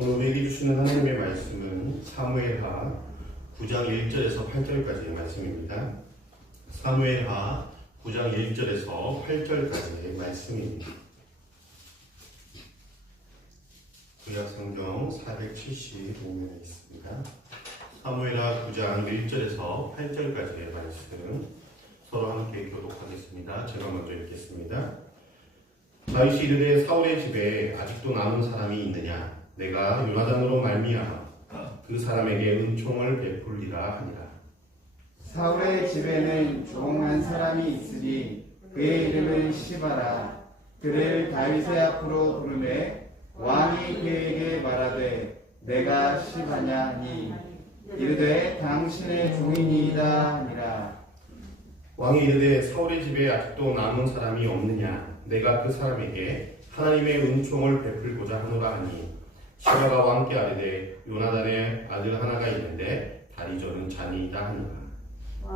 오늘 우리에게 주시는 하나님의 말씀은 사무엘하 9장 1절에서 8절까지의 말씀입니다. 사무엘하 9장 1절에서 8절까지의 말씀입니다. 구약성경 475면에 있습니다. 사무엘하 9장 1절에서 8절까지의 말씀 서로 함께 교독하겠습니다. 제가 먼저 읽겠습니다. 다윗이 이르되 사울의 집에 아직도 남은 사람이 있느냐? 내가 요나단으로 말미암아 그 사람에게 은총을 베풀리라 하니라. 사울의 집에는 종 한 사람이 있으니 그의 이름은 시바라. 그를 다윗의 앞으로 부르매 왕이 그에게 말하되 내가 시바냐 하니 이르되 당신의 종이니이다 하니라. 왕이 이르되 사울의 집에 아직도 남은 사람이 없느냐? 내가 그 사람에게 하나님의 은총을 베풀고자 하노라 하니 시바가 왕께 아뢰되 요나단의 아들 하나가 있는데 다리 저는 자니이다 하니라.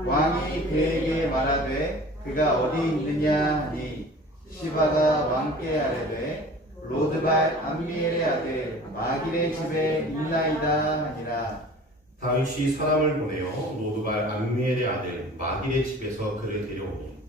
왕이 그에게 말하되 그가 어디 있느냐 하니 시바가 왕께 아뢰되 로드발 암미엘의 아들 마길의 집에 있나이다 하니라. 다윗이 사람을 보내어 로드발 암미엘의 아들 마길의 집에서 그를 데려오니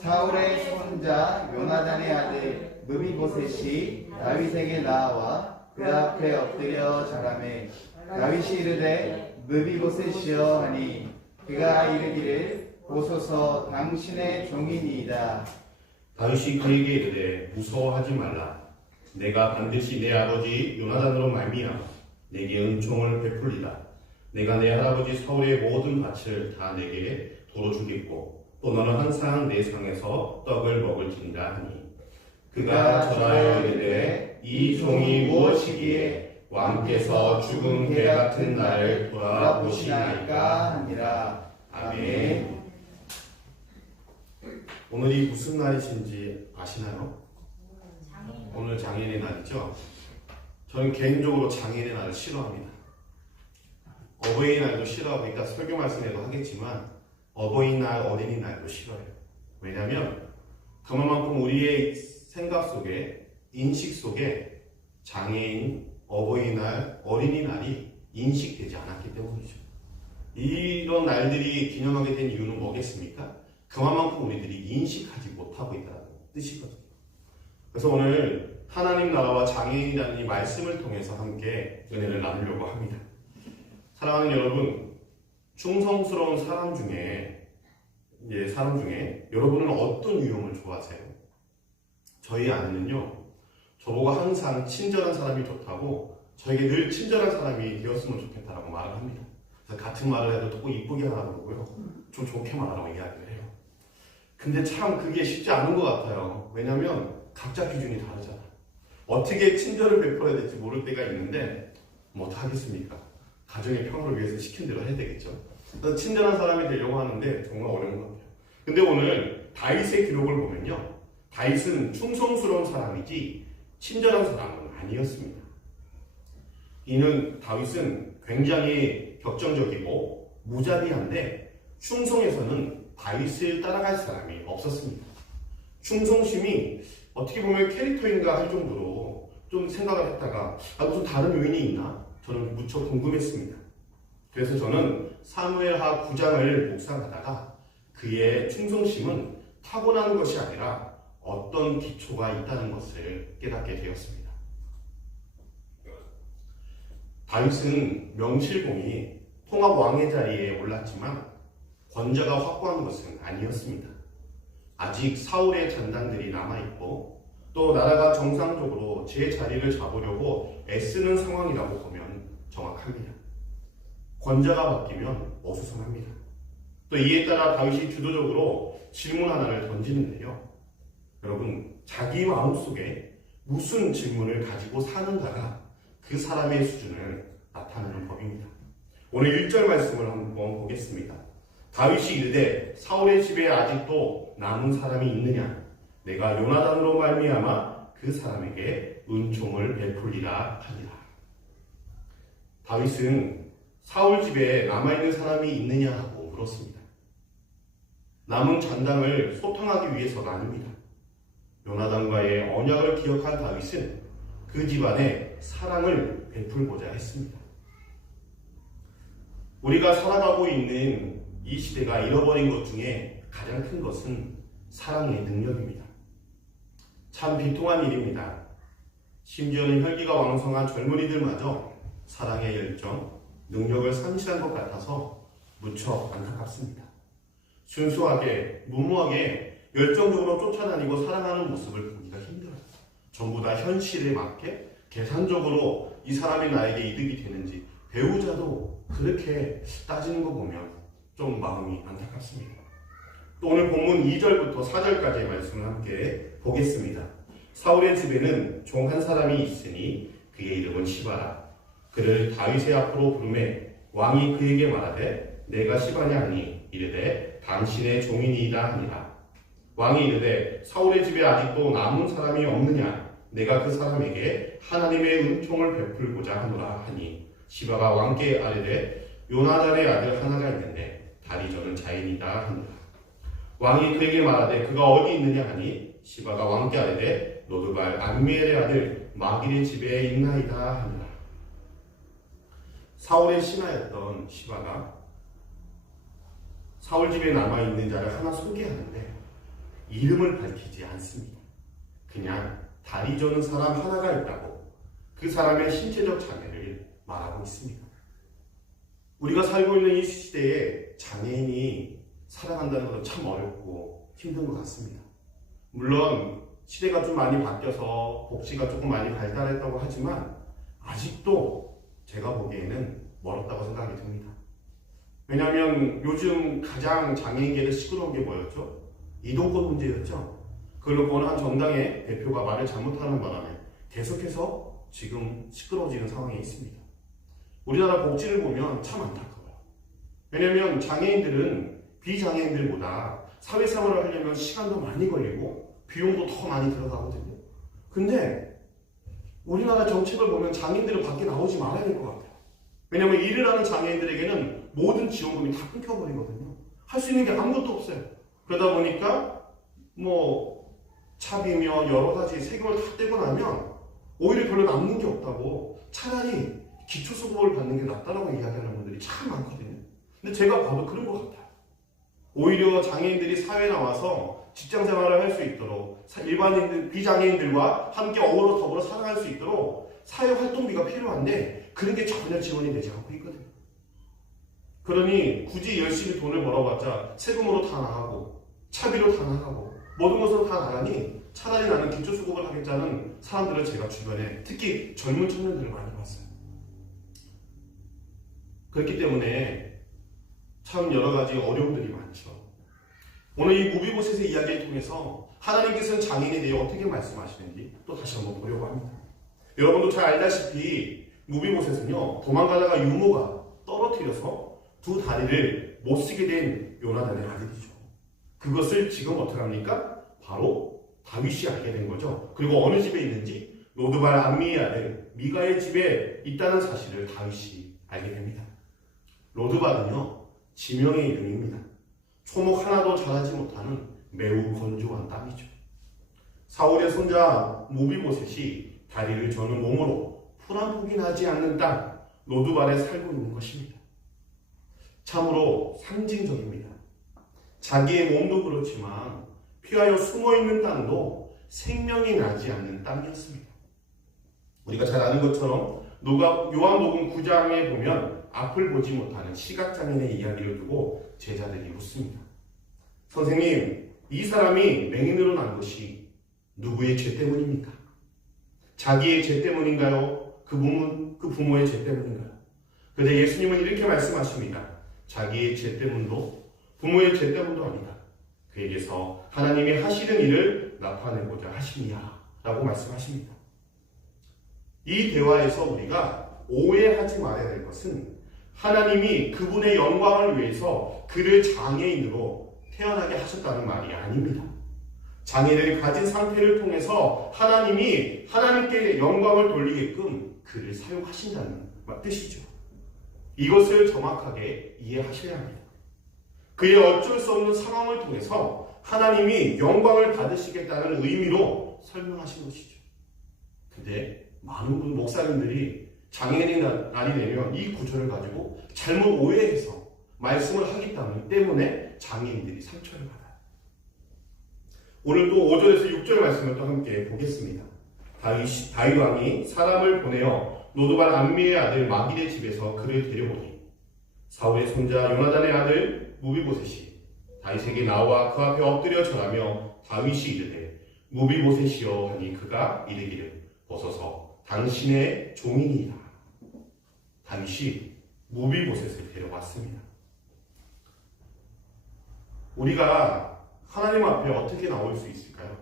사울의 손자 요나단의 아들 무비보셋이 다윗에게 나와 그 앞에 엎드려 자라매 다윗이 이르되 무비보셋이여 하니 그가 이르기를 보소서 당신의 종이니이다. 다윗이 그에게 이르되 무서워하지 말라. 내가 반드시 내 아버지 요나단으로 말미암아 내게 은총을 베풀리라. 내가 내 할아버지 사울의 모든 밭을 다 내게 도로 주겠고 또 너는 항상 내 상에서 떡을 먹을지니라 하니 그가 전하여 이르되 이 종이 무엇이기에 왕께서 죽은 개 같은 나를 돌아보시나이까 하니라. 아멘. 오늘이 무슨 날이신지 아시나요? 오늘 장인의 날이죠. 저는 개인적으로 장인의 날을 싫어합니다. 어버이날도 싫어하고, 그러니까 설교 말씀에도 하겠지만 어버이날, 어린이날도 싫어요. 왜냐하면 그만큼 우리의 생각 속에, 인식 속에 장애인, 어버이날, 어린이날이 인식되지 않았기 때문이죠. 이런 날들이 기념하게 된 이유는 뭐겠습니까? 그만큼 우리들이 인식하지 못하고 있다는 뜻이거든요. 그래서 오늘 하나님 나라와 장애인이라는 이 말씀을 통해서 함께 은혜를 나누려고 합니다. 사랑하는 여러분, 충성스러운 사람 중에 여러분은 어떤 유형을 좋아하세요? 저희 아내는요, 저보고 항상 친절한 사람이 좋다고, 저에게 늘 친절한 사람이 되었으면 좋겠다라고 말을 합니다. 그래서 같은 말을 해도 꼭 이쁘게 하라고 그러고요, 좀 좋게 말하라고 이야기를 해요. 근데 참 그게 쉽지 않은 것 같아요. 왜냐면 각자 기준이 다르잖아요. 어떻게 친절을 베풀어야 될지 모를 때가 있는데 뭐 어떡하겠습니까? 가정의 평화를 위해서 시킨 대로 해야 되겠죠. 그래서 친절한 사람이 되려고 하는데 정말 어려운 것 같아요. 근데 오늘 다윗의 기록을 보면요, 다윗은 충성스러운 사람이지 친절한 사람은 아니었습니다. 다윗은 굉장히 격정적이고 무자비한데 충성에서는 다윗을 따라갈 사람이 없었습니다. 충성심이 어떻게 보면 캐릭터인가 할 정도로 좀 생각을 했다가 무슨 다른 요인이 있나? 저는 무척 궁금했습니다. 그래서 저는 사무엘하 9장을 묵상하다가 그의 충성심은 타고난 것이 아니라 어떤 기초가 있다는 것을 깨닫게 되었습니다. 다윗은 명실공히 통합 왕의 자리에 올랐지만 권좌가 확고한 것은 아니었습니다. 아직 사울의 잔당들이 남아있고 또 나라가 정상적으로 제 자리를 잡으려고 애쓰는 상황이라고 보면 정확합니다. 권좌가 바뀌면 어수선합니다. 또 이에 따라 다윗이 주도적으로 질문 하나를 던지는데요. 여러분, 자기 마음속에 무슨 질문을 가지고 사는가가 그 사람의 수준을 나타내는 법입니다. 오늘 1절 말씀을 한번 보겠습니다. 다윗이 이르되 사울의 집에 아직도 남은 사람이 있느냐? 내가 요나단으로 말미암아 그 사람에게 은총을 베풀리라 하니라. 다윗은 사울 집에 남아있는 사람이 있느냐 하고 물었습니다. 남은 잔당을 소탕하기 위해서가 아닙니다. 요나단과의 언약을 기억한 다윗은 그 집안에 사랑을 베풀고자 했습니다. 우리가 살아가고 있는 이 시대가 잃어버린 것 중에 가장 큰 것은 사랑의 능력입니다. 참 비통한 일입니다. 심지어는 혈기가 왕성한 젊은이들마저 사랑의 열정, 능력을 상실한 것 같아서 무척 안타깝습니다. 순수하게, 무모하게, 열정적으로 쫓아다니고 사랑하는 모습을 보기가 힘들어요. 전부 다 현실에 맞게 계산적으로 이 사람이 나에게 이득이 되는지 배우자도 그렇게 따지는 거 보면 좀 마음이 안타깝습니다. 또 오늘 본문 2절부터 4절까지의 말씀을 함께 보겠습니다. 사울의 집에는 종 한 사람이 있으니 그의 이름은 시바라. 그를 다윗의 앞으로 부르매 왕이 그에게 말하되 내가 시바냐 하니 이르되 당신의 종이니이다 하니라. 왕이 이르되 사울의 집에 아직도 남은 사람이 없느냐? 내가 그 사람에게 하나님의 은총을 베풀고자 하노라 하니 시바가 왕께 아뢰되 요나단의 아들 하나가 있는데 다리 저는 자인이다 하니라. 왕이 그에게 말하되 그가 어디 있느냐 하니 시바가 왕께 아뢰되 노드발 암미엘의 아들 마길의 집에 있나이다 하니라. 사울의 신하였던 시바가 사울 집에 남아있는 자를 하나 소개하는데 이름을 밝히지 않습니다. 그냥 다리 저는 사람 하나가 있다고 그 사람의 신체적 장애를 말하고 있습니다. 우리가 살고 있는 이 시대에 장애인이 살아간다는 것은 참 어렵고 힘든 것 같습니다. 물론 시대가 좀 많이 바뀌어서 복지가 조금 많이 발달했다고 하지만 아직도 제가 보기에는 멀었다고 생각이 듭니다. 왜냐하면 요즘 가장 장애인계를 시끄러운 게 뭐였죠? 이동권 문제였죠. 그걸 놓고 어느 한 정당의 대표가 말을 잘못하는 바람에 계속해서 지금 시끄러워지는 상황에 있습니다. 우리나라 복지를 보면 참 안타까워요. 왜냐하면 장애인들은 비장애인들보다 사회생활을 하려면 시간도 많이 걸리고 비용도 더 많이 들어가거든요. 근데 우리나라 정책을 보면 장애인들은 밖에 나오지 말아야 될 것 같아요. 왜냐하면 일을 하는 장애인들에게는 모든 지원금이 다 끊겨버리거든요. 할 수 있는 게 아무것도 없어요. 그러다 보니까 차비며 여러 가지 세금을 다 떼고 나면 오히려 별로 남는 게 없다고 차라리 기초수급을 받는 게 낫다라고 이야기하는 분들이 참 많거든요. 근데 제가 봐도 그런 것 같아요. 오히려 장애인들이 사회에 나와서 직장생활을 할 수 있도록 일반인들, 비장애인들과 함께 어우러 더불어 살아갈 수 있도록 사회활동비가 필요한데 그런 게 전혀 지원이 되지 않고 있거든요. 그러니 굳이 열심히 돈을 벌어봤자 세금으로 다 나가고 차비로 다 나가고 모든 것으로 다 나가니 차라리 나는 기초수급을 하겠다는 사람들을 제가 주변에 특히 젊은 청년들을 많이 봤어요. 그렇기 때문에 참 여러 가지 어려움들이 많죠. 오늘 이 무비보셋의 이야기를 통해서 하나님께서는 장애인에 대해 어떻게 말씀하시는지 또 다시 한번 보려고 합니다. 여러분도 잘 알다시피 무비보셋은요, 도망가다가 유모가 떨어뜨려서 두 다리를 못 쓰게 된 요나단의 아들이죠. 그것을 지금 어떻게 합니까? 바로 다윗이 알게 된 거죠. 그리고 어느 집에 있는지 노드발 암미의 아들 미가의 집에 있다는 사실을 다윗이 알게 됩니다. 로드발은요, 지명의 이름입니다. 초목 하나도 자라지 못하는 매우 건조한 땅이죠. 사울의 손자 무비보셋이 다리를 저는 몸으로 풀 한 폭이 나지 않는 땅 로드발에 살고 있는 것입니다. 참으로 상징적입니다. 자기의 몸도 그렇지만 피하여 숨어있는 땅도 생명이 나지 않는 땅이었습니다. 우리가 잘 아는 것처럼 요한복음 9장에 보면 앞을 보지 못하는 시각장애인의 이야기를 두고 제자들이 묻습니다. 선생님, 이 사람이 맹인으로 난 것이 누구의 죄 때문입니까? 자기의 죄 때문인가요? 그 부모의 죄 때문인가요? 그런데 예수님은 이렇게 말씀하십니다. 자기의 죄 때문도 부모의 죄 때문도 아니다. 그에게서 하나님이 하시는 일을 나타내고자 하심이야 라고 말씀하십니다. 이 대화에서 우리가 오해하지 말아야 될 것은 하나님이 그분의 영광을 위해서 그를 장애인으로 태어나게 하셨다는 말이 아닙니다. 장애를 가진 상태를 통해서 하나님이 하나님께 영광을 돌리게끔 그를 사용하신다는 뜻이죠. 이것을 정확하게 이해하셔야 합니다. 그의 어쩔 수 없는 상황을 통해서 하나님이 영광을 받으시겠다는 의미로 설명하신 것이죠. 근데 많은 분 목사님들이 장애인의 날이 되면 이 구절을 가지고 잘못 오해해서 말씀을 하기 때문에 장애인들이 상처를 받아요. 오늘 또 5절에서 6절 말씀을 또 함께 보겠습니다. 다윗 왕이 사람을 보내어 노두발 암미의 아들 마길의 집에서 그를 데려오니 사울의 손자 요나단의 아들 무비보셋이 다윗에게 나와 그 앞에 엎드려 절하며 다윗이 이르되 무비보셋이여 하니 그가 이르기를 벗어서 당신의 종이니이다. 다윗이 무비보셋을 데려왔습니다. 우리가 하나님 앞에 어떻게 나올 수 있을까요?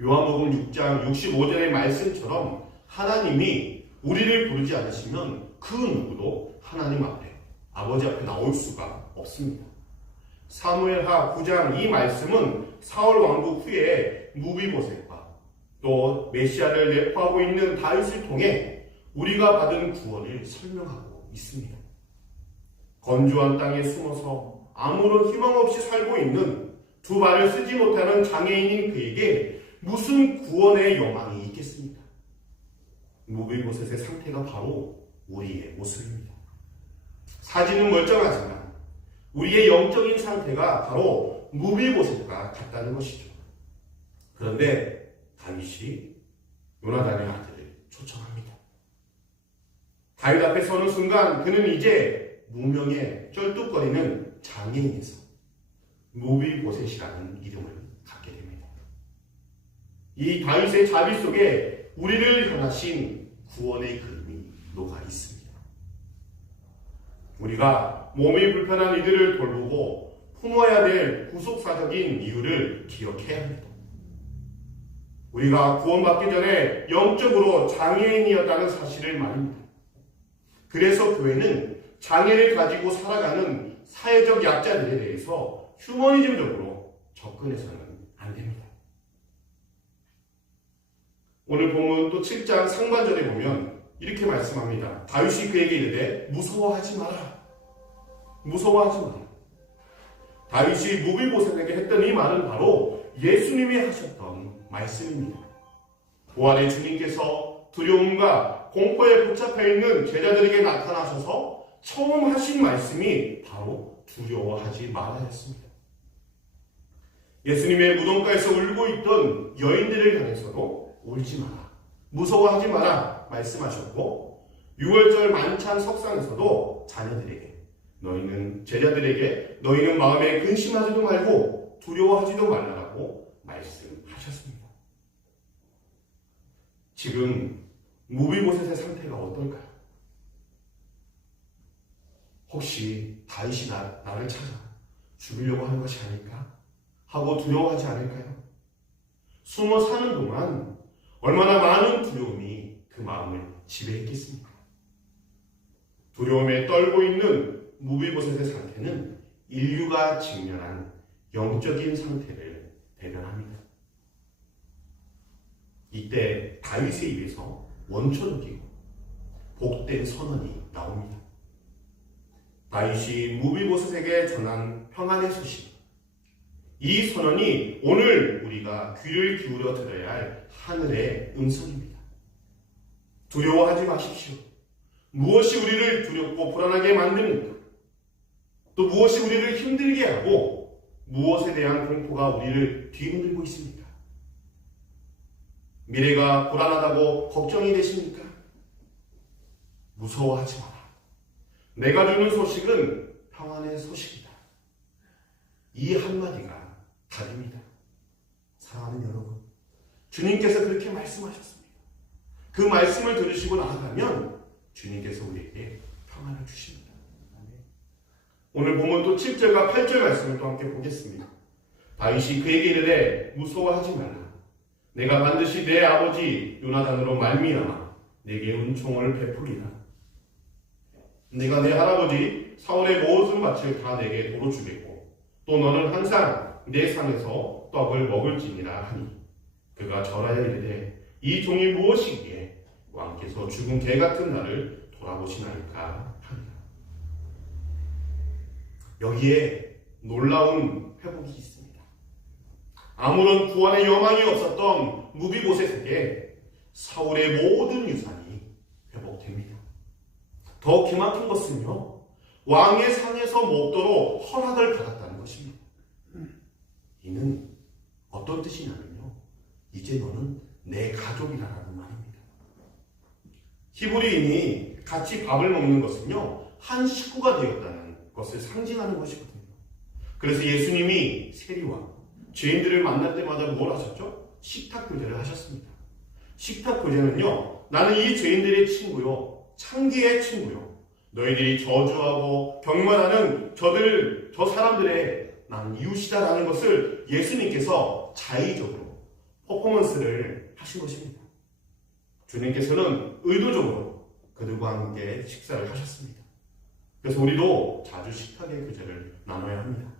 요한복음 6장 65절의 말씀처럼 하나님이 우리를 부르지 않으시면 그 누구도 하나님 앞에, 아버지 앞에 나올 수가 없습니다. 사무엘하 9장 이 말씀은 사울 왕국 후에 무비보셋과 또 메시아를 내포하고 있는 다윗을 통해 우리가 받은 구원을 설명하고 있습니다. 건조한 땅에 숨어서 아무런 희망 없이 살고 있는 두 발을 쓰지 못하는 장애인인 그에게 무슨 구원의 영광이 있겠습니까? 무비보셋의 상태가 바로 우리의 모습입니다. 사진은 멀쩡하지만 우리의 영적인 상태가 바로 무비보셋과 같다는 것이죠. 그런데 다윗이 요나단의 아들을 초청합니다. 다윗 앞에 서는 순간 그는 이제 무명의 쩔뚝거리는 장애인에서 무비보셋이라는 이름을 갖게 됩니다. 이 다윗의 자비 속에 우리를 향하신 구원의 그림이 녹아 있습니다. 우리가 몸이 불편한 이들을 돌보고 품어야 될 구속사적인 이유를 기억해야 합니다. 우리가 구원받기 전에 영적으로 장애인이었다는 사실을 말입니다. 그래서 교회는 장애를 가지고 살아가는 사회적 약자들에 대해서 휴머니즘적으로 접근해서는 안 됩니다. 오늘 본문 또 7장 상반절에 보면 이렇게 말씀합니다. 다윗이 그에게 이르되 무서워하지 마라. 무서워하지 마라. 다윗이 무비보셋에게 했던 이 말은 바로 예수님이 하셨던 말씀입니다. 부활의 주님께서 두려움과 공포에 붙잡혀 있는 제자들에게 나타나셔서 처음 하신 말씀이 바로 두려워하지 말아였습니다. 예수님의 무덤가에서 울고 있던 여인들을 향해서도 울지 마라, 무서워하지 마라 말씀하셨고 6월절 만찬 석상에서도 자녀들에게 제자들에게 너희는 마음에 근심하지도 말고 두려워하지도 말라라고 말씀하셨습니다. 지금 무비보셋의 상태가 어떨까요? 혹시 다윗이 나를 찾아 죽이려고 하는 것이 아닐까? 하고 두려워하지 않을까요? 숨어 사는 동안 얼마나 많은 두려움이 그 마음을 지배했겠습니까? 두려움에 떨고 있는 무비보셋의 상태는 인류가 직면한 영적인 상태를 대변합니다. 이때 다윗의 입에서 원초적이고 복된 선언이 나옵니다. 다윗이 무비보셋에게 전한 평안의 소식, 이 선언이 오늘 우리가 귀를 기울여 들어야 할 하늘의 음성입니다. 두려워하지 마십시오. 무엇이 우리를 두렵고 불안하게 만듭니까? 또 무엇이 우리를 힘들게 하고 무엇에 대한 공포가 우리를 뒤흔들고 있습니까? 미래가 불안하다고 걱정이 되십니까? 무서워하지 마라. 내가 주는 소식은 평안의 소식이다. 이 한마디가 답입니다. 사랑하는 여러분, 주님께서 그렇게 말씀하셨습니다. 그 말씀을 들으시고 나아가면 주님께서 우리에게 평안을 주십니다. 오늘 보면 또 7절과 8절 말씀을 또 함께 보겠습니다. 다윗이 그에게 이르되 무서워하지 말라. 내가 반드시 내 아버지 요나단으로 말미암아 내게 은총을 베풀리라. 네가 내 할아버지 사울의 모든 밭을 다 내게 도로 주겠고 또 너는 항상 내 산에서 떡을 먹을지니라 하니 그가 절하여 이르되 이 종이 무엇이기에 왕께서 죽은 개 같은 나를 돌아보시나이까 하니라. 여기에 놀라운 회복이 있습니다. 아무런 구원의 여망이 없었던 무비보셋에게 사울의 모든 유산이 회복됩니다. 더 기막힌 것은요, 왕의 상에서 먹도록 허락을 받았다는 것입니다. 이는 어떤 뜻이냐면요, 이제 너는 내 가족이라는 말입니다. 히브리인이 같이 밥을 먹는 것은요, 한 식구가 되었다는 것을 상징하는 것이거든요. 그래서 예수님이 세리와 죄인들을 만날 때마다 뭘 하셨죠? 식탁 교제를 하셨습니다. 식탁 교제는요, 나는 이 죄인들의 친구요, 창기의 친구요, 너희들이 저주하고 경멸하는 저 사람들의 나는 이웃이다라는 것을 예수님께서 자의적으로 퍼포먼스를 하신 것입니다. 주님께서는 의도적으로 그들과 함께 식사를 하셨습니다. 그래서 우리도 자주 식탁의 교제를 나눠야 합니다.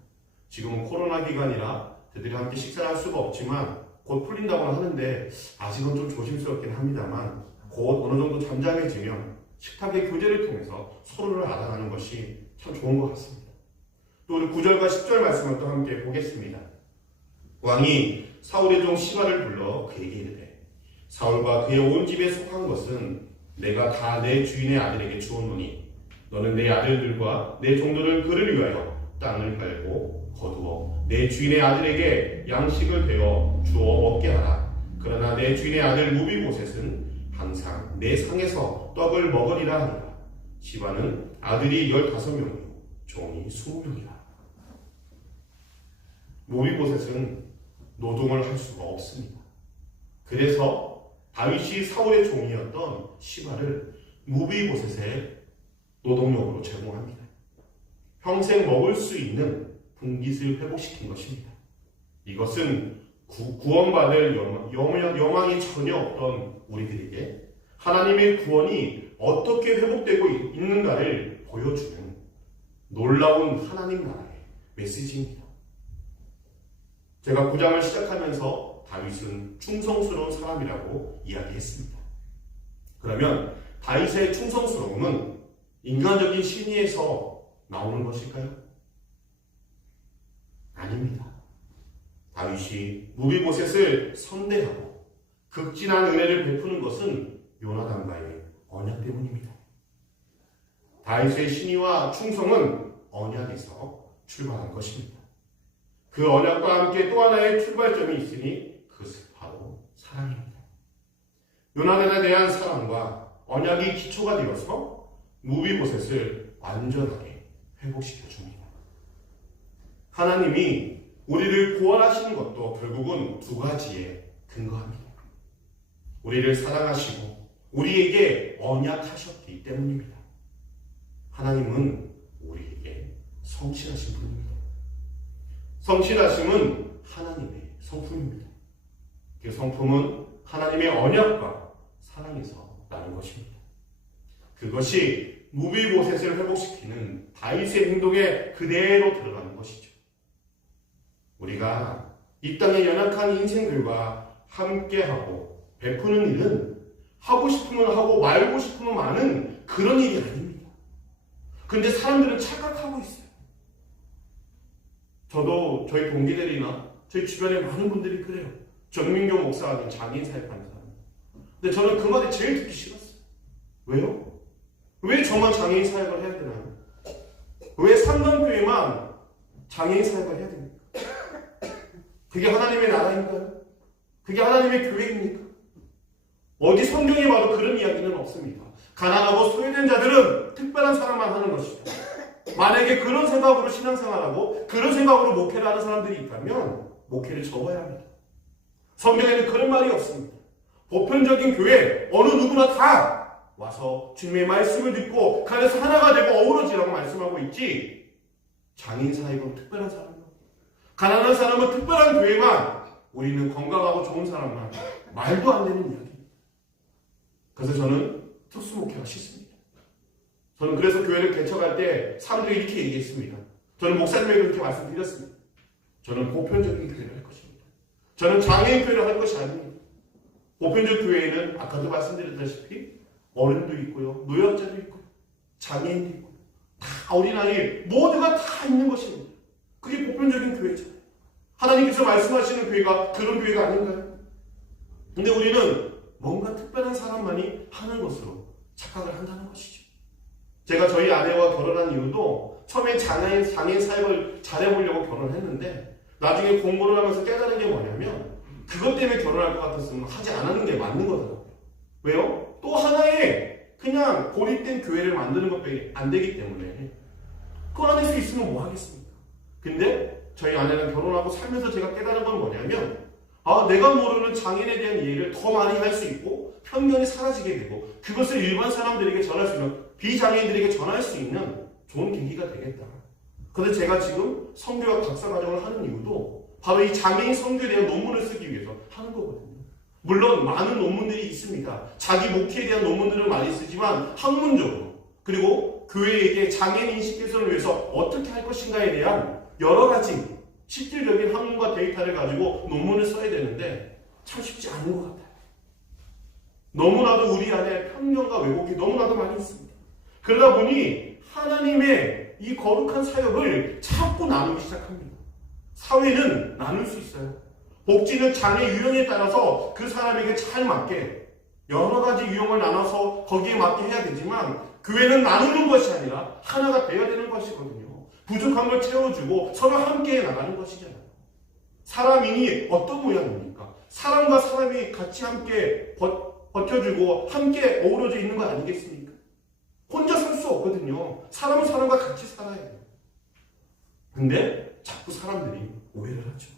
지금은 코로나 기간이라 저들이 함께 식사를 할 수가 없지만 곧 풀린다고는 하는데 아직은 좀 조심스럽긴 합니다만 곧 어느 정도 잠잠해지면 식탁의 교제를 통해서 서로를 알아가는 것이 참 좋은 것 같습니다. 또 우리 9절과 10절 말씀을 또 함께 보겠습니다. 왕이 사울의 종 시바를 불러 그에게 이르되 사울과 그의 온 집에 속한 것은 내가 다 내 주인의 아들에게 주었노니 너는 내 아들들과 내 종들은 그를 위하여 땅을 갈고 거두어 내 주인의 아들에게 양식을 되어 주어 먹게 하라. 그러나 내 주인의 아들 무비보셋은 항상 내 상에서 떡을 먹으리라 하니라. 시바는 아들이 15명이요 종이 20명이라. 무비보셋은 노동을 할 수가 없습니다. 그래서 다윗이 사울의 종이었던 시바를 무비보셋의 노동력으로 제공합니다. 평생 먹을 수 있는 분깃을 회복시킨 것입니다. 이것은 구원받을 여망이 전혀 없던 우리들에게 하나님의 구원이 어떻게 회복되고 있는가를 보여주는 놀라운 하나님 나라의 메시지입니다. 제가 9장을 시작하면서 다윗은 충성스러운 사람이라고 이야기했습니다. 그러면 다윗의 충성스러움은 인간적인 신의에서 나오는 것일까요? 아닙니다. 다윗이 무비보셋을 선대하고 극진한 은혜를 베푸는 것은 요나단과의 언약 때문입니다. 다윗의 신의와 충성은 언약에서 출발한 것입니다. 그 언약과 함께 또 하나의 출발점이 있으니 그것은 바로 사랑입니다. 요나단에 대한 사랑과 언약이 기초가 되어서 무비보셋을 완전하게 회복시켜 줍니다. 하나님이 우리를 구원하시는 것도 결국은 두 가지에 근거합니다. 우리를 사랑하시고 우리에게 언약하셨기 때문입니다. 하나님은 우리에게 성실하신 분입니다. 성실하심은 하나님의 성품입니다. 그 성품은 하나님의 언약과 사랑에서 나는 것입니다. 그것이 무비보셋을 회복시키는 다윗의 행동에 그대로 들어가는 것이죠. 우리가 이 땅의 연약한 인생들과 함께하고 베푸는 일은 하고 싶으면 하고 말고 싶으면 마는 그런 일이 아닙니다. 그런데 사람들은 착각하고 있어요. 저도 저희 동기들이나 저희 주변에 많은 분들이 그래요. 정민교 목사는 장애인 사역하는 사람. 근데 저는 그 말이 제일 듣기 싫었어요. 왜요? 왜 저만 장애인 사역을 해야 되나요? 왜 상담교회만 장애인 사역을 해야 됩니까? 그게 하나님의 나라인가요? 그게 하나님의 교회입니까? 어디 성경에 봐도 그런 이야기는 없습니다. 가난하고 소외된 자들은 특별한 사랑만 하는 것이죠. 만약에 그런 생각으로 신앙생활하고 그런 생각으로 목회를 하는 사람들이 있다면 목회를 접어야 합니다. 성경에는 그런 말이 없습니다. 보편적인 교회 어느 누구나 다 와서 주님의 말씀을 듣고 그 안에서 하나가 되고 어우러지라고 말씀하고 있지, 장애인 사역은 특별한 사람이고 가난한 사람은 특별한 교회만, 우리는 건강하고 좋은 사람만, 말도 안 되는 이야기입니다. 그래서 저는 특수목회가 싫습니다. 저는 그래서 교회를 개척할 때 사람들이 이렇게 얘기했습니다. 저는 목사님에게 그렇게 말씀드렸습니다. 저는 보편적인 교회를 할 것입니다. 저는 장애인 교회를 할 것이 아닙니다. 보편적 교회에는 아까도 말씀드렸다시피 어른도 있고요, 노약자도 있고 장애인도 있고 다 어린아이 모두가 다 있는 것입니다. 그게 보편적인 교회죠. 하나님께서 말씀하시는 교회가 그런 교회가 아닌가요? 근데 우리는 뭔가 특별한 사람만이 하는 것으로 착각을 한다는 것이죠. 제가 저희 아내와 결혼한 이유도 처음에 장애인 사역을 잘해보려고 결혼을 했는데 나중에 공부를 하면서 깨달은 게 뭐냐면 그것 때문에 결혼할 것 같았으면 하지 않는 게 맞는 거더라고요. 왜요? 또 하나의 그냥 고립된 교회를 만드는 것밖에 안 되기 때문에 그 안에 수 있으면 뭐 하겠습니까? 근데 저희 아내랑 결혼하고 살면서 제가 깨달은 건 뭐냐면 내가 모르는 장애인에 대한 이해를 더 많이 할 수 있고 편견이 사라지게 되고 그것을 일반 사람들에게 전할 수 있는 비장애인들에게 전할 수 있는 좋은 계기가 되겠다. 그런데 제가 지금 선교학 박사과정을 하는 이유도 바로 이 장애인 선교에 대한 논문을 쓰기 위해서 하는 거거든요. 물론 많은 논문들이 있습니다. 자기 목회에 대한 논문들을 많이 쓰지만 학문적으로 그리고 교회에게 장애인 인식 개선을 위해서 어떻게 할 것인가에 대한 여러 가지 실질적인 학문과 데이터를 가지고 논문을 써야 되는데 참 쉽지 않은 것 같아요. 너무나도 우리 안에 편견과 왜곡이 너무나도 많이 있습니다. 그러다 보니 하나님의 이 거룩한 사역을 자꾸 나누기 시작합니다. 사회는 나눌 수 있어요. 복지는 장애 유형에 따라서 그 사람에게 잘 맞게 여러 가지 유형을 나눠서 거기에 맞게 해야 되지만 교회는 나누는 것이 아니라 하나가 되어야 되는 것이거든요. 부족한 걸 채워주고 서로 함께 나가는 것이잖아요. 사람이 어떤 모양입니까? 사람과 사람이 같이 함께 버텨주고 함께 어우러져 있는 거 아니겠습니까? 혼자 살 수 없거든요. 사람은 사람과 같이 살아야 돼요. 근데 자꾸 사람들이 오해를 하죠.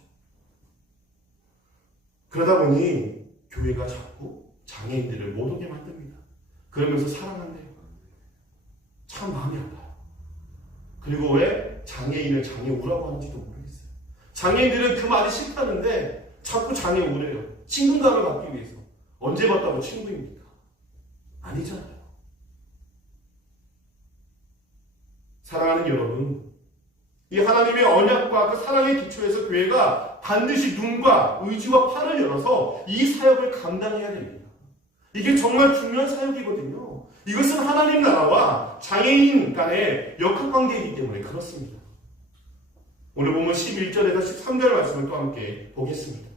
그러다 보니 교회가 자꾸 장애인들을 못 오게 만듭니다. 그러면서 사랑한대요. 참 마음이 아파요. 그리고 왜 장애인을 장애우라고 하는지도 모르겠어요. 장애인들은 그 말이 싫다는데 자꾸 장애우래요. 친근감을 받기 위해서. 언제 봤다고 친구입니까? 아니잖아요. 사랑하는 여러분, 이 하나님의 언약과 그 사랑의 기초에서 교회가 반드시 눈과 의지와 팔을 열어서 이 사역을 감당해야 됩니다. 이게 정말 중요한 사역이거든요. 이것은 하나님 나라와 장애인 간의 역학관계이기 때문에 그렇습니다. 오늘 보면 11절에서 13절 말씀을 또 함께 보겠습니다.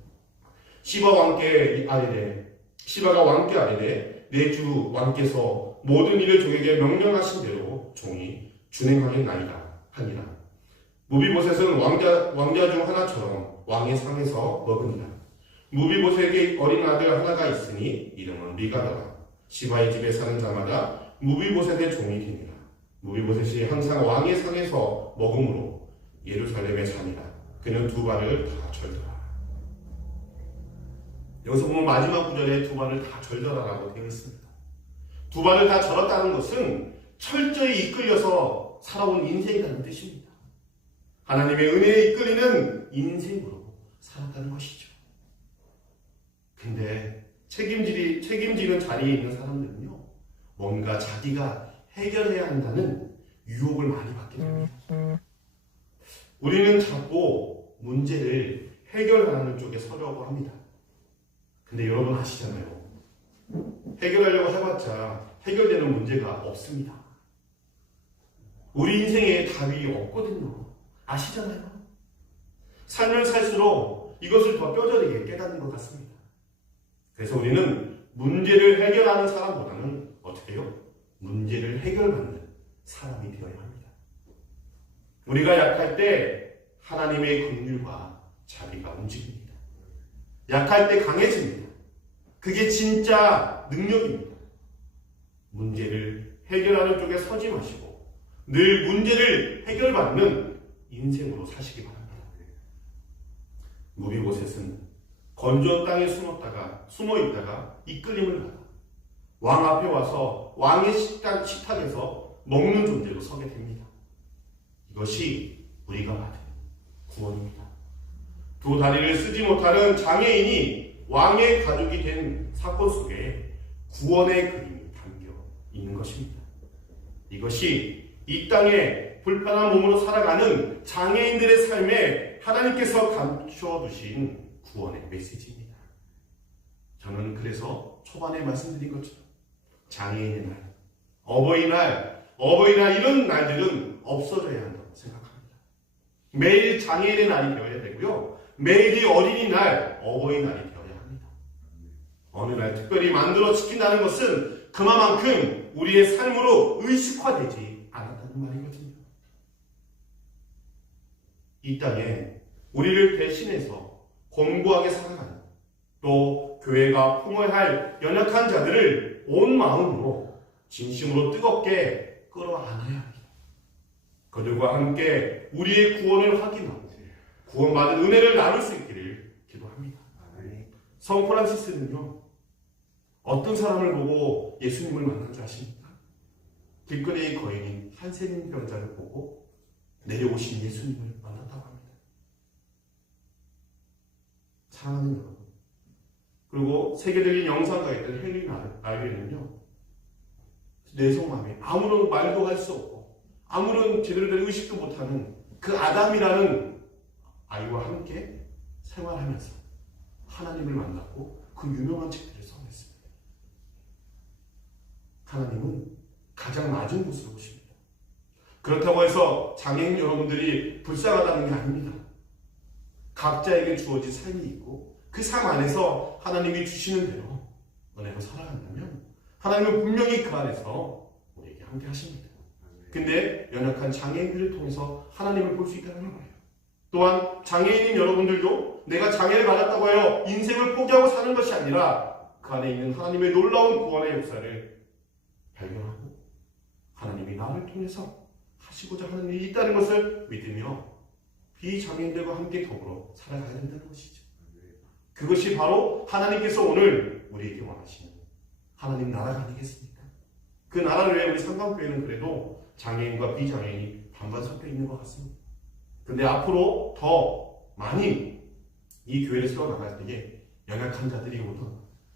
시바가 왕께 아뢰되 내 주 왕께서 모든 일을 종에게 명령하신 대로 종이 준행하겠나이다 하니라. 무비보셋은 왕자 중 하나처럼 왕의 상에서 먹으니라. 무비보셋에게 어린 아들 하나가 있으니 이름은 미가더라. 시바의 집에 사는 자마다 무비보셋의 종이 되니라. 무비보셋이 항상 왕의 상에서 먹음으로 예루살렘에 사니라. 그는 두 발을 다 절더라. 여기서 보면 마지막 구절에 두 발을 다 절더라라고 되어 있습니다. 두 발을 다 절었다는 것은 철저히 이끌려서 살아온 인생이라는 뜻입니다. 하나님의 은혜에 이끌리는 인생으로 살았다는 것이죠. 근데 책임지는 자리에 있는 사람들은요, 뭔가 자기가 해결해야 한다는 유혹을 많이 받게 됩니다. 우리는 자꾸 문제를 해결하는 쪽에 서려고 합니다. 근데 여러분 아시잖아요. 해결하려고 해봤자 해결되는 문제가 없습니다. 우리 인생에 답이 없거든요. 아시잖아요. 삶을 살수록 이것을 더 뼈저리게 깨닫는 것 같습니다. 그래서 우리는 문제를 해결하는 사람보다는 어떻게 해요? 문제를 해결받는 사람이 되어야 합니다. 우리가 약할 때 하나님의 긍휼과 자비가 움직입니다. 약할 때 강해집니다. 그게 진짜 능력입니다. 문제를 해결하는 쪽에 서지 마시고 늘 문제를 해결받는 인생으로 사시기 바랍니다. 무비보셋은 건조한 땅에 숨어 있다가 이끌림을 받아 왕 앞에 와서 왕의 식탁에서 먹는 존재로 서게 됩니다. 이것이 우리가 받은 구원입니다. 두 다리를 쓰지 못하는 장애인이 왕의 가족이 된 사건 속에 구원의 그림이 담겨 있는 것입니다. 이것이 이 땅에 불편한 몸으로 살아가는 장애인들의 삶에 하나님께서 감춰두신 구원의 메시지입니다. 저는 그래서 초반에 말씀드린 것처럼 장애인의 날, 어버이날 이런 날들은 없어져야 한다고 생각합니다. 매일 장애인의 날이 되어야 되고요. 매일이 어린이날, 어버이날이 되어야 합니다. 어느 날 특별히 만들어 지킨다는 것은 그만큼 우리의 삶으로 의식화되지 않았다는 말이거든요. 이 땅에 우리를 대신해서 공고하게 살아가는, 또 교회가 품어야 할 연약한 자들을 온 마음으로 진심으로 뜨겁게 끌어안아야 합니다. 그들과 함께 우리의 구원을 확인하고 구원받은 은혜를 나눌 수 있기를 기도합니다. 성 프란시스는요, 어떤 사람을 보고 예수님을 만난 줄 아십니까? 길거리의 거인인 한센 병자를 보고 내려오신 예수님을 만났다고 합니다. 사랑하는 여러분, 그리고 세계적인 영상가였던 헨리 나르는요, 내속마음에 아무런 말도 할 수 없고 아무런 제대로 된 의식도 못하는 그 아담이라는 아이와 함께 생활하면서 하나님을 만났고 그 유명한 책들을 써냈습니다. 하나님은 가장 낮은 곳으로 오십니다. 그렇다고 해서 장애인 여러분들이 불쌍하다는 게 아닙니다. 각자에게 주어진 삶이 있고 그 삶 안에서 하나님이 주시는 대로 은혜로 살아간다면 하나님은 분명히 그 안에서 우리에게 함께 하십니다. 근데 연약한 장애인들을 통해서 하나님을 볼 수 있다는 거예요. 또한 장애인인 여러분들도 내가 장애를 받았다고 하여 인생을 포기하고 사는 것이 아니라 그 안에 있는 하나님의 놀라운 구원의 역사를 발견하고 하나님이 나를 통해서 하시고자 하는 일이 있다는 것을 믿으며 비장애인들과 함께 더불어 살아가야 된다는 것이죠. 그것이 바로 하나님께서 오늘 우리에게 원하시는 하나님 나라가 아니겠습니까? 그 나라를 위해 우리 상강교회는 그래도 장애인과 비장애인이 반반 섞여 있는 것 같습니다. 근데 앞으로 더 많이 이 교회를 세워나갈 때에 연약한 자들이 오든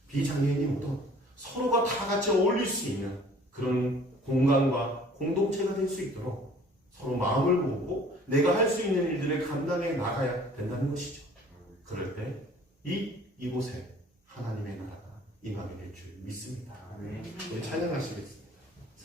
비장애인이 오든 서로가 다 같이 어울릴 수 있는 그런 공간과 공동체가 될 수 있도록 서로 마음을 모으고 내가 할 수 있는 일들을 감당해 나가야 된다는 것이죠. 그럴 때 이곳에 하나님의 나라가 임하게 될 줄 믿습니다. 우리 찬양하시겠습니다.